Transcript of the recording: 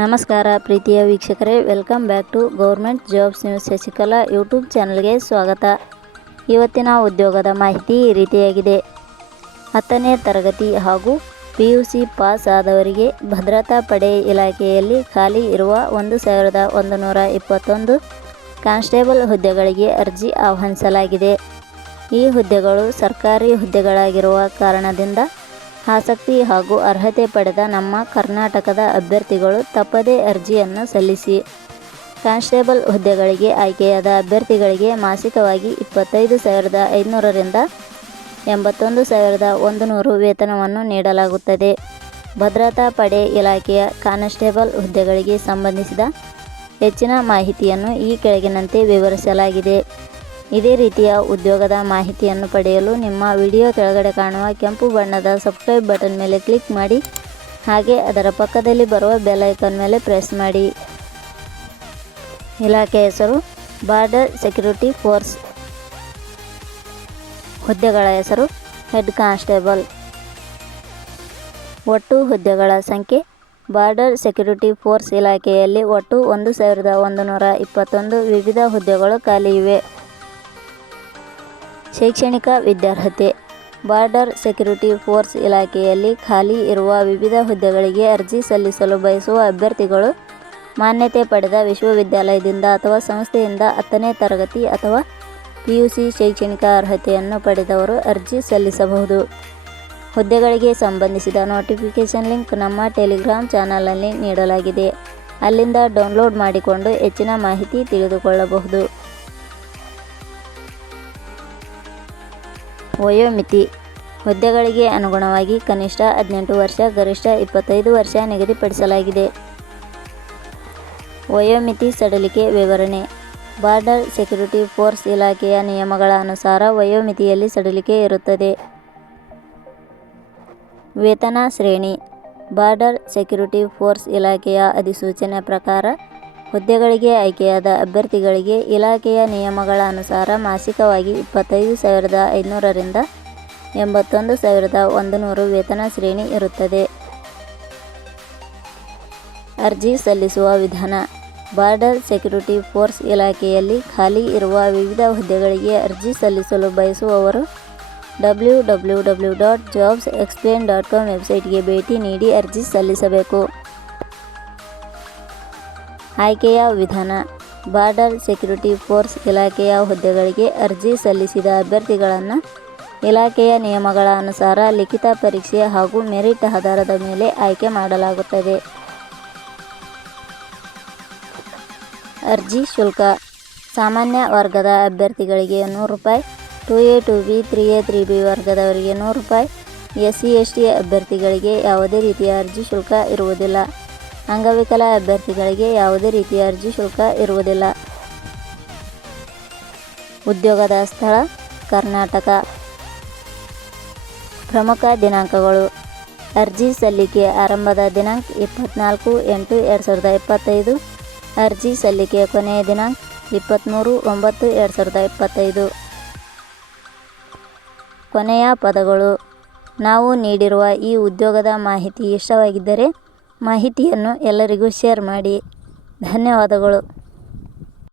ನಮಸ್ಕಾರ ಪ್ರೀತಿಯ ವೀಕ್ಷಕರೇ welcome back to government jobs news Shashikala YouTube ಚಾನಲ್ಗೆ ಸ್ವಾಗತ. ಇವತ್ತಿನ ಉದ್ಯೋಗದ ಮಾಹಿತಿ ಈ ರೀತಿಯಾಗಿದೆ. ಹತ್ತನೇ ತರಗತಿ ಹಾಗೂ ಪಿ ಯು ಸಿ ಪಾಸ್ ಆದವರಿಗೆ ಭದ್ರತಾ ಪಡೆ ಇಲಾಖೆಯಲ್ಲಿ ಖಾಲಿ ಇರುವ ಒಂದು ಸಾವಿರದ ಒಂದು ನೂರ ಇಪ್ಪತ್ತೊಂದು ಕಾನ್ಸ್ಟೇಬಲ್ ಹುದ್ದೆಗಳಿಗೆ ಅರ್ಜಿ ಆಹ್ವಾನಿಸಲಾಗಿದೆ. ಈ ಹುದ್ದೆಗಳು ಸರ್ಕಾರಿ ಹುದ್ದೆಗಳಾಗಿರುವ ಕಾರಣದಿಂದ ಆಸಕ್ತಿ ಹಾಗೂ ಅರ್ಹತೆ ಪಡೆದ ನಮ್ಮ ಕರ್ನಾಟಕದ ಅಭ್ಯರ್ಥಿಗಳು ತಪ್ಪದೇ ಅರ್ಜಿಯನ್ನು ಸಲ್ಲಿಸಿ. ಕಾನ್ಸ್ಟೇಬಲ್ ಹುದ್ದೆಗಳಿಗೆ ಆಯ್ಕೆಯಾದ ಅಭ್ಯರ್ಥಿಗಳಿಗೆ ಮಾಸಿಕವಾಗಿ ಇಪ್ಪತ್ತೈದು ಸಾವಿರದ ಐದುನೂರರಿಂದ ಎಂಬತ್ತೊಂದು ಸಾವಿರದ ಒಂದು ನೂರು ವೇತನವನ್ನು ನೀಡಲಾಗುತ್ತದೆ. ಭದ್ರತಾ ಪಡೆ ಇಲಾಖೆಯ ಕಾನ್ಸ್ಟೇಬಲ್ ಹುದ್ದೆಗಳಿಗೆ ಸಂಬಂಧಿಸಿದ ಹೆಚ್ಚಿನ ಮಾಹಿತಿಯನ್ನು ಈ ಕೆಳಗಿನಂತೆ ವಿವರಿಸಲಾಗಿದೆ. ಇದೇ ರೀತಿಯ ಉದ್ಯೋಗದ ಮಾಹಿತಿಯನ್ನು ಪಡೆಯಲು ನಿಮ್ಮ ವಿಡಿಯೋ ಕೆಳಗಡೆ ಕಾಣುವ ಕೆಂಪು ಬಣ್ಣದ ಸಬ್ಸ್ಕ್ರೈಬ್ ಬಟನ್ ಮೇಲೆ ಕ್ಲಿಕ್ ಮಾಡಿ, ಹಾಗೆ ಅದರ ಪಕ್ಕದಲ್ಲಿ ಬರುವ ಬೆಲೈಕನ್ ಮೇಲೆ ಪ್ರೆಸ್ ಮಾಡಿ. ಇಲಾಖೆ ಹೆಸರು, ಬಾರ್ಡರ್ ಸೆಕ್ಯೂರಿಟಿ ಫೋರ್ಸ್. ಹುದ್ದೆಗಳ ಹೆಸರು, ಹೆಡ್ ಕಾನ್ಸ್ಟೇಬಲ್. ಒಟ್ಟು ಹುದ್ದೆಗಳ ಸಂಖ್ಯೆ, ಬಾರ್ಡರ್ ಸೆಕ್ಯೂರಿಟಿ ಫೋರ್ಸ್ ಇಲಾಖೆಯಲ್ಲಿ ಒಟ್ಟು ಒಂದು ಸಾವಿರದ ಒಂದು ನೂರ ಇಪ್ಪತ್ತೊಂದು ವಿವಿಧ ಹುದ್ದೆಗಳು ಖಾಲಿ ಇವೆ. ಶೈಕ್ಷಣಿಕ ವಿದ್ಯಾರ್ಹತೆ, ಬಾರ್ಡರ್ ಸೆಕ್ಯುರಿಟಿ ಫೋರ್ಸ್ ಇಲಾಖೆಯಲ್ಲಿ ಖಾಲಿ ಇರುವ ವಿವಿಧ ಹುದ್ದೆಗಳಿಗೆ ಅರ್ಜಿ ಸಲ್ಲಿಸಲು ಬಯಸುವ ಅಭ್ಯರ್ಥಿಗಳು ಮಾನ್ಯತೆ ಪಡೆದ ವಿಶ್ವವಿದ್ಯಾಲಯದಿಂದ ಅಥವಾ ಸಂಸ್ಥೆಯಿಂದ ಹತ್ತನೇ ತರಗತಿ ಅಥವಾ ಪಿ ಯು ಸಿ ಶೈಕ್ಷಣಿಕ ಅರ್ಹತೆಯನ್ನು ಪಡೆದವರು ಅರ್ಜಿ ಸಲ್ಲಿಸಬಹುದು. ಹುದ್ದೆಗಳಿಗೆ ಸಂಬಂಧಿಸಿದ ನೋಟಿಫಿಕೇಷನ್ ಲಿಂಕ್ ನಮ್ಮ ಟೆಲಿಗ್ರಾಮ್ ಚಾನಲಲ್ಲಿ ನೀಡಲಾಗಿದೆ. ಅಲ್ಲಿಂದ ಡೌನ್ಲೋಡ್ ಮಾಡಿಕೊಂಡು ಹೆಚ್ಚಿನ ಮಾಹಿತಿ ತಿಳಿದುಕೊಳ್ಳಬಹುದು. ವಯೋಮಿತಿ. ಹುದ್ದೆಗಳಿಗೆ ಅನುಗುಣವಾಗಿ ಕನಿಷ್ಠ ಹದಿನೆಂಟು ವರ್ಷ, ಗರಿಷ್ಠ ಇಪ್ಪತ್ತೈದು ವರ್ಷ ನಿಗದಿಪಡಿಸಲಾಗಿದೆ. ವಯೋಮಿತಿ ಸಡಿಲಿಕೆ ವಿವರಣೆ. ಬಾರ್ಡರ್ ಸೆಕ್ಯುರಿಟಿ ಫೋರ್ಸ್ ಇಲಾಖೆಯ ನಿಯಮಗಳ ಅನುಸಾರ ವಯೋಮಿತಿಯಲ್ಲಿ ಸಡಿಲಿಕೆ ಇರುತ್ತದೆ. ವೇತನ ಶ್ರೇಣಿ. ಬಾರ್ಡರ್ ಸೆಕ್ಯೂರಿಟಿ ಫೋರ್ಸ್ ಇಲಾಖೆಯ ಅಧಿಸೂಚನೆ ಪ್ರಕಾರ ಹುದ್ದೆಗಳಿಗೆ ಆಯ್ಕೆಯಾದ ಅಭ್ಯರ್ಥಿಗಳಿಗೆ ಇಲಾಖೆಯ ನಿಯಮಗಳ ಅನುಸಾರ ಮಾಸಿಕವಾಗಿ ಇಪ್ಪತ್ತೈದು ಸಾವಿರದ ಐನೂರರಿಂದ ಎಂಬತ್ತೊಂದು ಸಾವಿರದ ಒಂದು ನೂರು ವೇತನ ಶ್ರೇಣಿ ಇರುತ್ತದೆ. ಅರ್ಜಿ ಸಲ್ಲಿಸುವ ವಿಧಾನ. ಬಾರ್ಡರ್ ಸೆಕ್ಯುರಿಟಿ ಫೋರ್ಸ್ ಇಲಾಖೆಯಲ್ಲಿ ಖಾಲಿ ಇರುವ ವಿವಿಧ ಹುದ್ದೆಗಳಿಗೆ ಅರ್ಜಿ ಸಲ್ಲಿಸಲು ಬಯಸುವವರು W W W dot jobs explain dot com ವೆಬ್ಸೈಟ್ಗೆ ಭೇಟಿ ನೀಡಿ ಅರ್ಜಿ ಸಲ್ಲಿಸಬೇಕು. ಆಯ್ಕೆಯ ವಿಧಾನ. ಬಾರ್ಡರ್ ಸೆಕ್ಯೂರಿಟಿ ಫೋರ್ಸ್ ಇಲಾಖೆಯ ಹುದ್ದೆಗಳಿಗೆ ಅರ್ಜಿ ಸಲ್ಲಿಸಿದ ಅಭ್ಯರ್ಥಿಗಳನ್ನು ಇಲಾಖೆಯ ನಿಯಮಗಳ ಅನುಸಾರ ಲಿಖಿತ ಪರೀಕ್ಷೆ ಹಾಗೂ ಮೆರಿಟ್ ಆಧಾರದ ಮೇಲೆ ಆಯ್ಕೆ ಮಾಡಲಾಗುತ್ತದೆ. ಅರ್ಜಿ ಶುಲ್ಕ. ಸಾಮಾನ್ಯ ವರ್ಗದ ಅಭ್ಯರ್ಥಿಗಳಿಗೆ ನೂರು ರೂಪಾಯಿ, two A two B, three A three B ವರ್ಗದವರಿಗೆ ನೂರು ರೂಪಾಯಿ. ಎಸ್ ಸಿ ಎಸ್ ಟಿ ಅಭ್ಯರ್ಥಿಗಳಿಗೆ ಯಾವುದೇ ರೀತಿಯ ಅರ್ಜಿ ಶುಲ್ಕ ಇರುವುದಿಲ್ಲ. ಅಂಗವಿಕಲ ಅಭ್ಯರ್ಥಿಗಳಿಗೆ ಯಾವುದೇ ರೀತಿಯ ಅರ್ಜಿ ಶುಲ್ಕ ಇರುವುದಿಲ್ಲ. ಉದ್ಯೋಗದ ಸ್ಥಳ, ಕರ್ನಾಟಕ. ಪ್ರಮುಖ ದಿನಾಂಕಗಳು. ಅರ್ಜಿ ಸಲ್ಲಿಕೆ ಆರಂಭದ ದಿನಾಂಕ ಇಪ್ಪತ್ತ್ನಾಲ್ಕು ಎಂಟು ಎರಡು ಸಾವಿರದ ಇಪ್ಪತ್ತೈದು. ಅರ್ಜಿ ಸಲ್ಲಿಕೆ ಕೊನೆಯ ದಿನಾಂಕ ಇಪ್ಪತ್ತ್ಮೂರು ಒಂಬತ್ತು ಎರಡು ಸಾವಿರದ ಇಪ್ಪತ್ತೈದು. ಕೊನೆಯ ಪದಗಳು. ನಾವು ನೀಡಿರುವ ಈ ಉದ್ಯೋಗದ ಮಾಹಿತಿ ಇಷ್ಟವಾಗಿದ್ದರೆ ಮಾಹಿತಿಯನ್ನು ಎಲ್ಲರಿಗೂ ಶೇರ್ ಮಾಡಿ. ಧನ್ಯವಾದಗಳು.